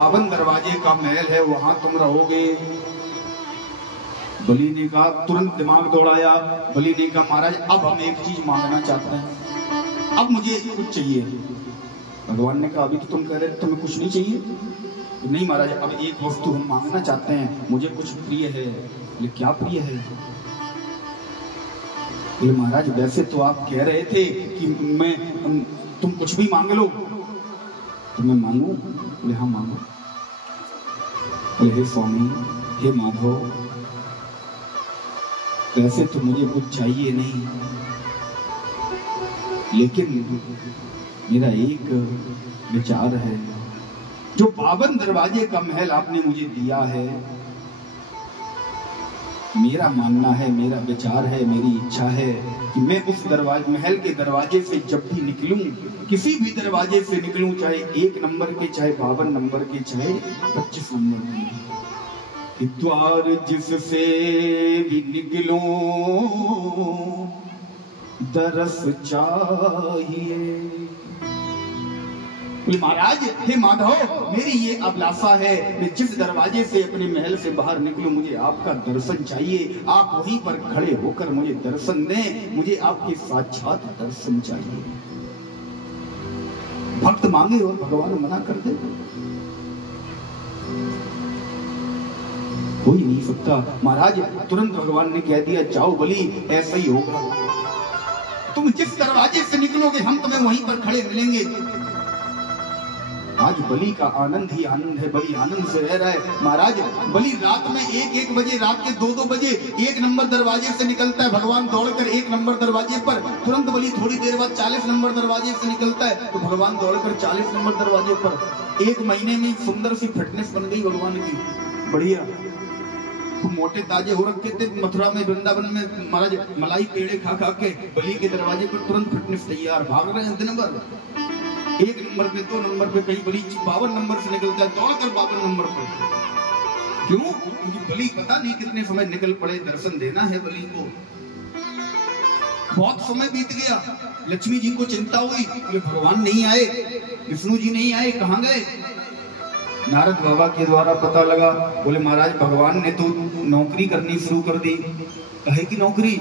52 दरवाजे का महल है, वहां तुम रहोगे। बलि ने कहा, तुरंत दिमाग दौड़ाया। बलि ने कहा, महाराज अब हम एक चीज मांगना चाहते हैं, अब मुझे कुछ चाहिए। भगवान ने कहा, अभी तो तुम कह रहे तुम्हें कुछ नहीं चाहिए। नहीं महाराज, अब एक वस्तु हम मांगना चाहते हैं, मुझे कुछ प्रिय है। बोले क्या प्रिय है? बोले महाराज वैसे तो आप कह रहे थे कि तुम कुछ भी मांग लो, तो मैं मांगू? बोले हाँ मांगो। बोले हे स्वामी, हे माधव, वैसे तो मुझे कुछ चाहिए नहीं, लेकिन मेरा एक विचार है। जो 52 दरवाजे का महल आपने मुझे दिया है, मेरा मानना है, मेरा विचार है, मेरी इच्छा है कि मैं उस महल के दरवाजे से जब भी निकलूं, किसी भी दरवाजे से निकलूं, चाहे 1 नंबर के, चाहे 52 नंबर के, चाहे 25 नंबर के, द्वार जिससे भी निकलूं दरस चाहिए। महाराज हे माधव, मेरी ये अभिलाषा है, मैं जिस दरवाजे से अपने महल से बाहर निकलूं, मुझे आपका दर्शन चाहिए। आप वहीं पर खड़े होकर मुझे दर्शन दें, मुझे आपके साक्षात दर्शन चाहिए। भक्त मांगे और भगवान मना कर दे, हो ही नहीं सकता। महाराज तुरंत भगवान ने कह दिया, जाओ बलि, ऐसा ही होगा। तुम जिस दरवाजे से निकलोगे, हम तुम्हें वहीं पर खड़े मिलेंगे। आज बलि का आनंद ही आनंद है, बलि आनंद से रह रहा है। महाराज बलि रात में 1-1 बजे, रात के 2-2 बजे 1 नंबर दरवाजे से निकलता है। भगवान दौड़कर 1 नंबर दरवाजे पर, तुरंत बलि थोड़ी देर बाद 40 नंबर दरवाजे से निकलता है, तो भगवान दौड़कर 40 नंबर दरवाजे पर। 1 महीने में सुंदर सी फिटनेस बन गई भगवान की, बढ़िया। तो मोटे ताजे हो रखे थे मथुरा में, वृंदावन में। महाराज मलाई पेड़े खा खा के बलि के दरवाजे पर तुरंत फिटनेस तैयार, भाग रहे हैं दिन भर। 1 नंबर पे, 2 नंबर पे, कहीं बलि 52 नंबर से निकलता है, दौड़कर 52 नंबर पर। क्यों? क्योंकि बलि पता नहीं कितने समय निकल पड़े, दर्शन देना है बलि को। बहुत समय बीत गया, लक्ष्मी जी को चिंता हुई, बोले भगवान नहीं आए, विष्णु जी नहीं आए, कहाँ गए? नारद बाबा के द्वारा पता लगा। बोले महाराज भगवान ने तो नौकरी करनी शुरू कर दी। कहे की नौकरी?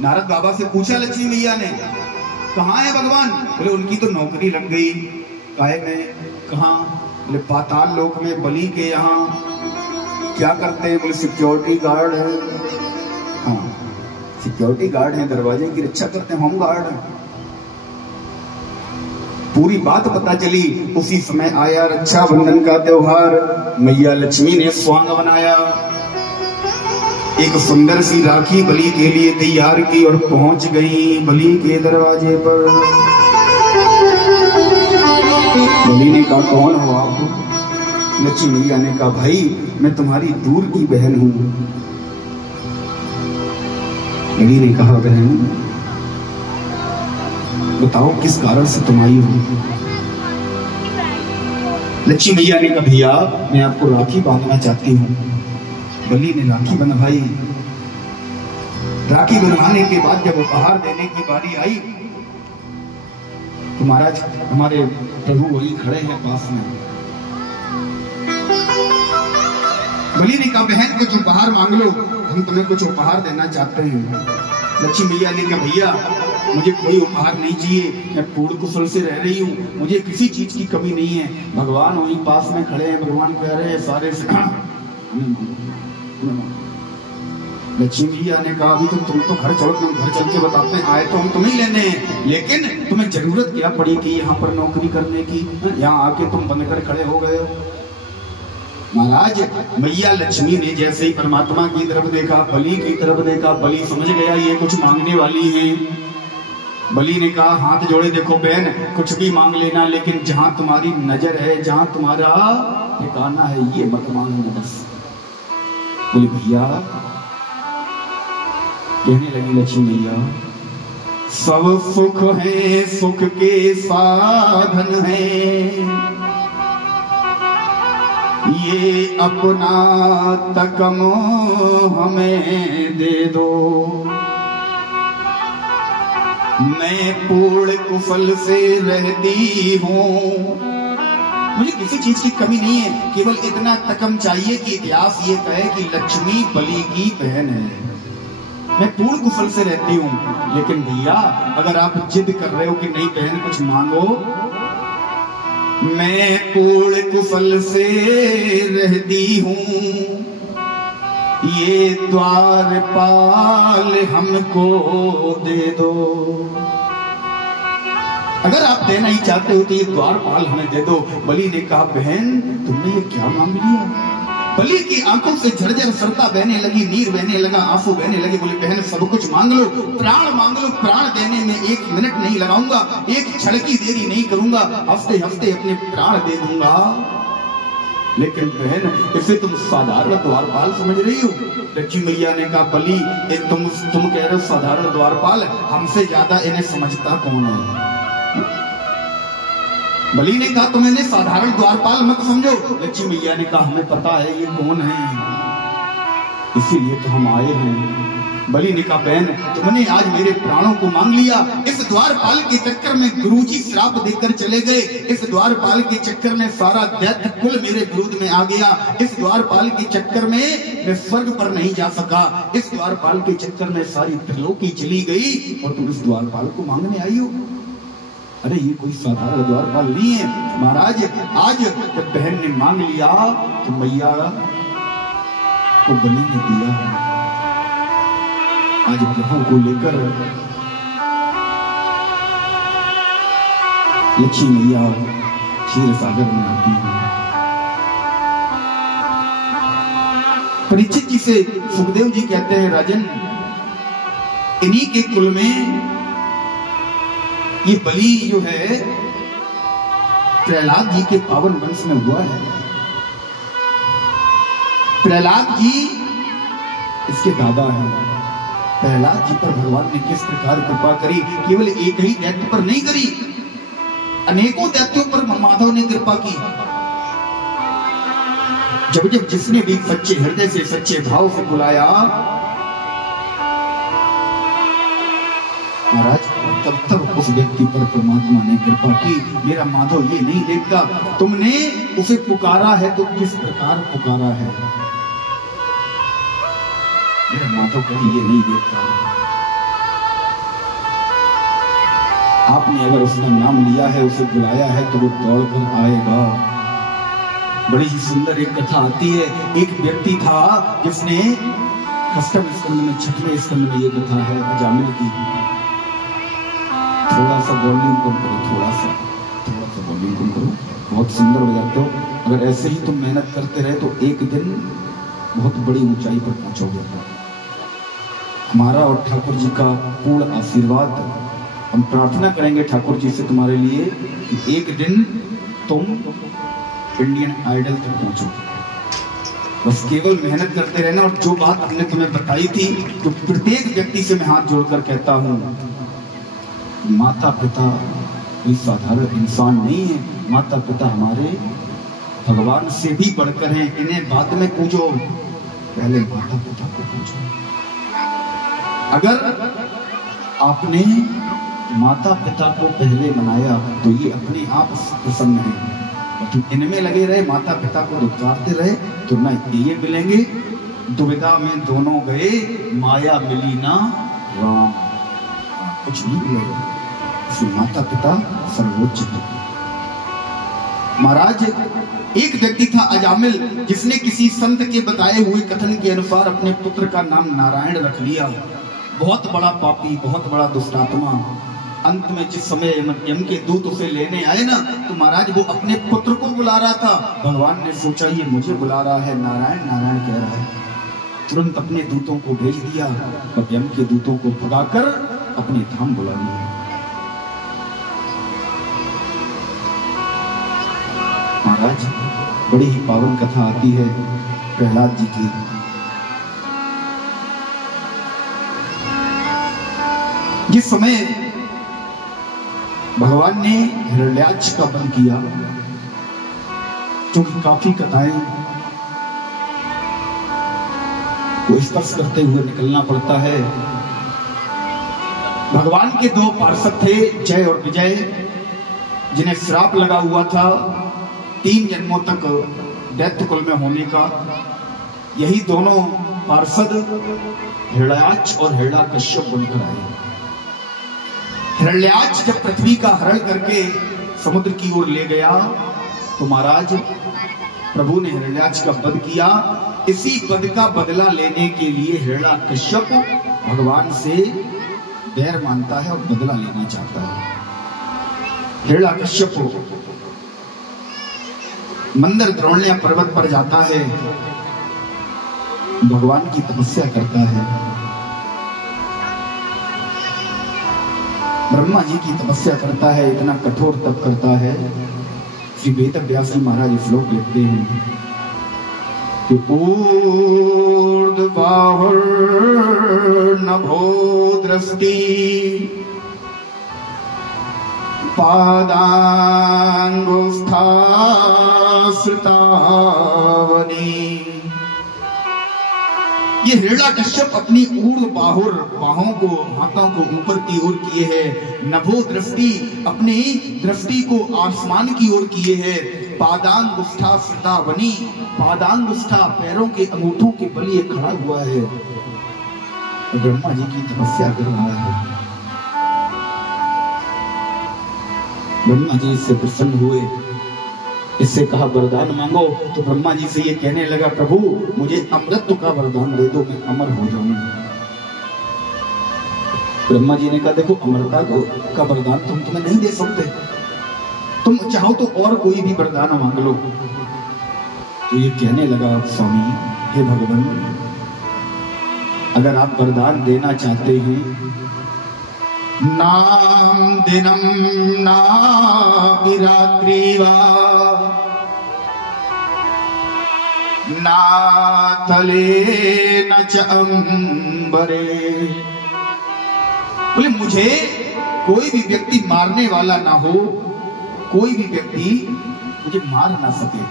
नारद बाबा से पूछा लक्ष्मी मैया ने, कहाँ है भगवान? बोले उनकी तो नौकरी लग गई। काहे में? कहाँ? बोले पाताल लोक में, बलि के यहाँ। क्या करते हैं? बोले सिक्योरिटी गार्ड है। हाँ सिक्योरिटी गार्ड है, दरवाजे की रक्षा करते हैं, होम गार्ड है। पूरी बात पता चली। उसी समय आया रक्षाबंधन का त्योहार, मैया लक्ष्मी ने स्वांग बनाया, एक सुंदर सी राखी बलि के लिए तैयार की और पहुंच गई बलि के दरवाजे पर। बलि ने कहा, कौन हो आप? लक्ष्मी मैया ने कहा, भाई मैं तुम्हारी दूर की बहन हूं। बलि ने कहा, बहन बताओ किस कारण से तुम आई हो? लक्ष्मी मैया ने कहा, भैया मैं आपको राखी बांधना चाहती हूँ। बलि ने राखी बंधवाई। राखी बनवाने के बाद जब उपहार देने की बारी आई, तो महाराज हमारे प्रभु वही खड़े हैं पास में। बलि ने कहा, बहन कुछ उपहार मांग लो, हम तुम्हें कुछ उपहार देना चाहते हैं। लक्ष्मी मैया ने कहा, भैया मुझे कोई उपहार नहीं चाहिए, मैं पूर्ण कुशल से रह रही हूँ, मुझे किसी चीज की कमी नहीं है। भगवान वहीं पास में खड़े हैं, भगवान कह रहे हैं सारे से। लक्ष्मी मैया ने कहा, अभी तुम तो घर चलो, तुम घर चल के बताते हैं, आए तो हम तुम्हें लेने हैं, लेकिन तुम्हें जरूरत क्या पड़ी कि यहाँ पर नौकरी करने की? यहाँ आके तुम बनकर खड़े हो गए हो। महाराज मैया लक्ष्मी ने जैसे ही परमात्मा की तरफ देखा, बलि की तरफ देखा, बलि समझ गया ये कुछ मांगने वाली है। बलि ने कहा, हाथ जोड़े, देखो बहन कुछ भी मांग लेना, लेकिन जहां तुम्हारी नजर है, जहां तुम्हारा ठिकाना है, ये मत मांगना बस। बोले भैया, कहने लगी लक्ष्मी मैया, सब सुख है, सुख के साधन है, ये अपना तकम हमें दे दो। मैं पूर्ण कुशल से रहती हूँ, मुझे किसी चीज की कमी नहीं है, केवल इतना तकम चाहिए कि इतिहास ये कहे कि लक्ष्मी बलि की बहन है। मैं पूर्ण कुशल से रहती हूँ, लेकिन भैया अगर आप जिद कर रहे हो कि नहीं बहन कुछ मांगो, मैं पूर्ण कुशल से रहती हूँ, ये द्वारपाल हमको दे दो। अगर आप देना ही चाहते हो तो ये द्वारपाल हमें दे दो। बलि ने कहा बहन तुमने ये क्या मांग लिया? बलि की आंखों से झरझर सरता बहने लगी, नीर बहने लगा, आंसू बहने लगे। बोले बहन सब कुछ मांग लो, प्राण मांग लो, प्राण देने में 1 मिनट नहीं लगाऊंगा, एक क्षण की देरी नहीं करूंगा, हंसते हंसते अपने प्राण दे दूंगा। लेकिन बहन इसे तुम साधारण द्वारपाल समझ रही हो? लक्ष्मी मैया ने कहा बलि तुम कह रहे हो साधारण द्वारपाल, हमसे ज्यादा इन्हें समझता कौन है? बलि ने कहा तुम इन्हें साधारण द्वारपाल मत समझो। लक्ष्मी मैया ने कहा हमें पता है ये कौन है, इसीलिए तो हम आए हैं। बलि ने कहा बहन तुमने आज मेरे प्राणों को मांग लिया। इस द्वारपाल के चक्कर में गुरुजी श्राप देकर चले गए, इस द्वारपाल के चक्कर में सारा दैत्य कुल मेरे विरोध में आ गया, इस द्वारपाल के चक्कर में मैं स्वर्ग पर नहीं जा सका, इस द्वारपाल के चक्कर में सारी त्रिलोकी चली गई और तुम इस द्वारपाल को मांगने आई हो? अरे ये कोई साधारण द्वारपाल नहीं है महाराज। आज जब बहन ने मांग लिया तो मैया को बलि ने दिया। आज प्रभु को लेकर लक्ष्मी मैया क्षीर सागर में आती है। परीक्षित जी से सुखदेव जी कहते हैं राजन इन्हीं के कुल में ये बलि जो है प्रहलाद जी के पावन वंश में हुआ है। प्रहलाद जी इसके दादा हैं। प्रहलाद जी पर भगवान ने किस प्रकार कृपा करी, केवल एक ही दैत्य पर नहीं करी, अनेकों दैत्यों पर माधव ने कृपा की। जब जब जिसने भी सच्चे हृदय से सच्चे भाव से बुलाया महाराज तब तब उस व्यक्ति पर परमात्मा ने कृपा की। मेरा माधव ये नहीं देखता तुमने उसे पुकारा है तो किस प्रकार पुकारा है, मेरा माधव कभी ये नहीं देखता। आपने अगर उसका नाम लिया है, उसे बुलाया है तो वो दौड़ कर आएगा। बड़ी ही सुंदर एक कथा आती है। एक व्यक्ति था जिसने अष्टम स्कंद में 6वें स्कंद में ये कथा है अजामिल की। थोड़ा सा वॉल्यूम कम करो, थोड़ा सा वॉल्यूम कम करो, बहुत सुंदर बजाते हो। अगर ऐसे ही तुम मेहनत करते रहे तो एक दिन बहुत बड़ी ऊंचाई पर पहुंचोगे। हमारा और ठाकुर जी का पूर्ण आशीर्वाद, हम प्रार्थना करेंगे ठाकुर जी से तुम्हारे लिए कि एक दिन तुम इंडियन आइडल तक पहुंचोगे। बस केवल मेहनत करते रहना। और जो बात हमने तुम्हें बताई थी तो प्रत्येक व्यक्ति से मैं हाथ जोड़कर कहता हूं माता पिता कोई साधारण इंसान नहीं है, माता पिता हमारे भगवान से भी बढ़कर हैं। इन्हें बाद में पूजो, पहले माता पिता को पूजो। अगर आपने माता पिता को पहले मनाया तो ये अपने आप प्रसन्न है। लेकिन इनमें लगे रहे, माता पिता को दुत्कारते रहे तो ना ये मिलेंगे। दुविधा में दोनों गए, माया मिली ना राम, कुछ नहीं मिलेगा। माता पिता सर्वोच्च है। महाराज एक व्यक्ति था अजामिल, जिसने किसी संत के बताए हुए कथन के अनुसार अपने पुत्र का नाम नारायण रख लिया। बहुत बड़ा पापी, बहुत बड़ा दुष्टात्मा। अंत में जिस समय यम के दूत उसे लेने आए ना, तो महाराज वो अपने पुत्र को बुला रहा था। भगवान ने सोचा ये मुझे बुला रहा है, नारायण नारायण कह रहा है। तुरंत अपने दूतों को भेज दिया और यम के दूतों को भगाकर अपने धाम बुला लिया। महाराज बड़ी ही पावन कथा आती है प्रहलाद जी की। जिस समय भगवान ने हिरण्याक्ष का वध किया, क्योंकि काफी कथाएं को स्पर्श करते हुए निकलना पड़ता है। भगवान के 2 पार्षद थे, जय और विजय, जिन्हें श्राप लगा हुआ था 3 जन्मों तक दैत्य कुल में होने का। यही दोनों पार्षद हिरण्याक्ष और हिरण्यकश्यप बनकर आए। हिरण्याक्ष जब पृथ्वी का हरण करके समुद्र की ओर ले गया तो महाराज प्रभु ने हिरण्याक्ष का वध किया। इसी वध का बदला लेने के लिए हिरण्यकश्यप भगवान से बैर मानता है और बदला लेना चाहता है। हिरण्यकश्यप मंदर द्रोण्य पर्वत पर जाता है, भगवान की तपस्या करता है। ब्रह्मा जी की तपस्या करता है, इतना कठोर तप करता है। श्री वेदव्यास जी महाराज श्लोक लिखते हैं कि ऊर्ध्वबाहुर्नभो दृष्टि पादांगुष्ठाश्रितावनी। ये हिरण्याकश्यप अपनी ऊर्ध्व बाहों को, हाथों को ऊपर की ओर किए हैं। नभो दृष्टि, अपनी दृष्टि को आसमान की ओर किए हैं। पादांगुष्ठा श्रितावनी, पादांगुष्ठा पैरों के अंगूठों के बल ये खड़ा हुआ है, तो ब्रह्मा जी की तपस्या कर रहा है। ब्रह्मा जी इससे प्रसन्न हुए, इससे कहा वरदान मांगो। तो ब्रह्मा जी से ये कहने लगा, प्रभु मुझे अमृत का वरदान दे दो, मैं अमर हो जाऊं। ब्रह्मा जी ने कहा, देखो अमरता का वरदान तुम्हें नहीं दे सकते, तुम चाहो तो और कोई भी वरदान मांग लो। तो ये कहने लगा, स्वामी हे भगवान, अगर आप वरदान देना चाहते हैं, नाम दिनम नापि रात्रिवा नातले न च अंबरे। बोले मुझे कोई भी व्यक्ति मारने वाला ना हो, कोई भी व्यक्ति मुझे मार ना सके।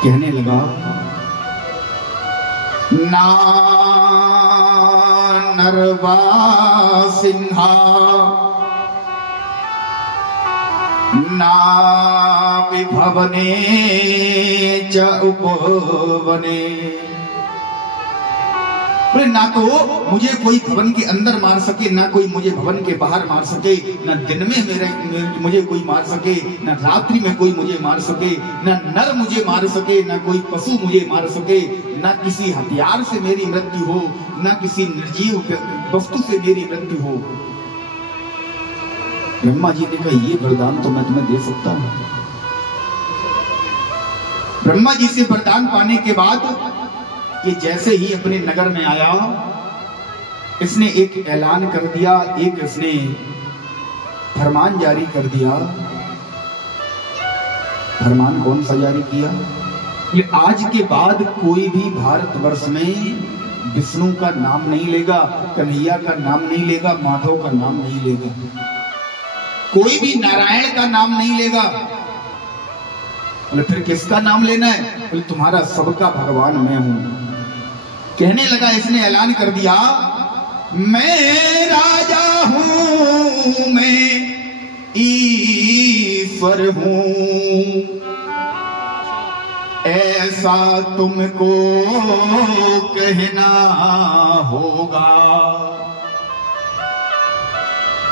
कहने लगा, ना नरवा सिंहा ना विभवने च उपवने। ना तो मुझे कोई भवन के अंदर मार सके, ना कोई मुझे भवन के बाहर मार सके, ना दिन में मुझे कोई मार सके, ना रात्रि में कोई मुझे मार सके, ना नर मुझे मार सके, ना कोई पशु मुझे मार सके, ना किसी हथियार से मेरी मृत्यु हो, ना किसी निर्जीव वस्तु से मेरी मृत्यु हो। ब्रह्मा जी ने कहा, ये वरदान तो मैं तुम्हें दे सकता हूं। ब्रह्मा जी से वरदान पाने के बाद ये जैसे ही अपने नगर में आया, इसने एक ऐलान कर दिया, एक इसने फरमान जारी कर दिया। फरमान कौन सा जारी किया? ये आज के बाद कोई भी भारतवर्ष में विष्णु का नाम नहीं लेगा, कन्हैया का नाम नहीं लेगा, माधव का नाम नहीं लेगा, कोई भी नारायण का नाम नहीं लेगा। बोले फिर किसका नाम लेना है? बोले तुम्हारा सबका भगवान मैं हूं। कहने लगा, इसने ऐलान कर दिया, मैं राजा हूं, मैं ईश्वर हूं, ऐसा तुमको कहना होगा।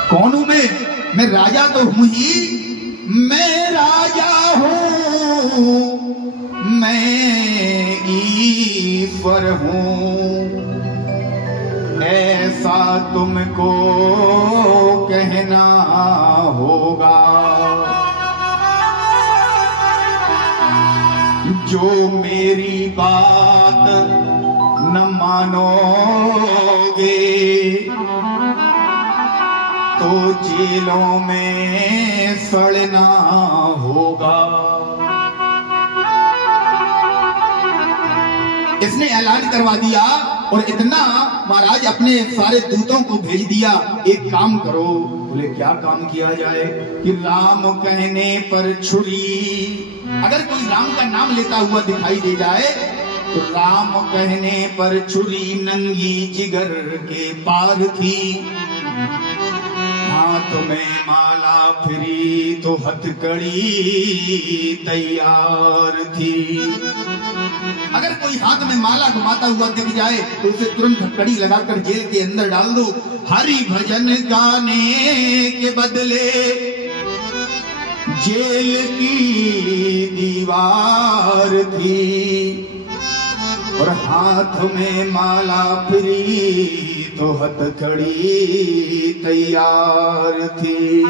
कौन हूं मैं राजा तो हूं ही, मैं राजा हूं, मैं ईश्वर हूं, ऐसा तुमको कहना होगा। जो मेरी बात न मानोगे तो जेलों में सड़ना होगा। इसने ऐलान करवा दिया और इतना महाराज अपने सारे दूतों को भेज दिया, एक काम करो। बोले क्या काम किया जाए? कि राम कहने पर छुरी, अगर कोई राम का नाम लेता हुआ दिखाई दे जाए तो राम कहने पर छुरी नंगी जिगर के पार थी। हाथ में माला फिरी तो हथकड़ी तैयार थी। अगर कोई हाथ में माला घुमाता हुआ दिख जाए तो उसे तुरंत हथकड़ी लगाकर जेल के अंदर डाल दो। हरि भजन गाने के बदले जेल की दीवार थी, और हाथ में माला फिरी तो हथकड़ी तैयार थी।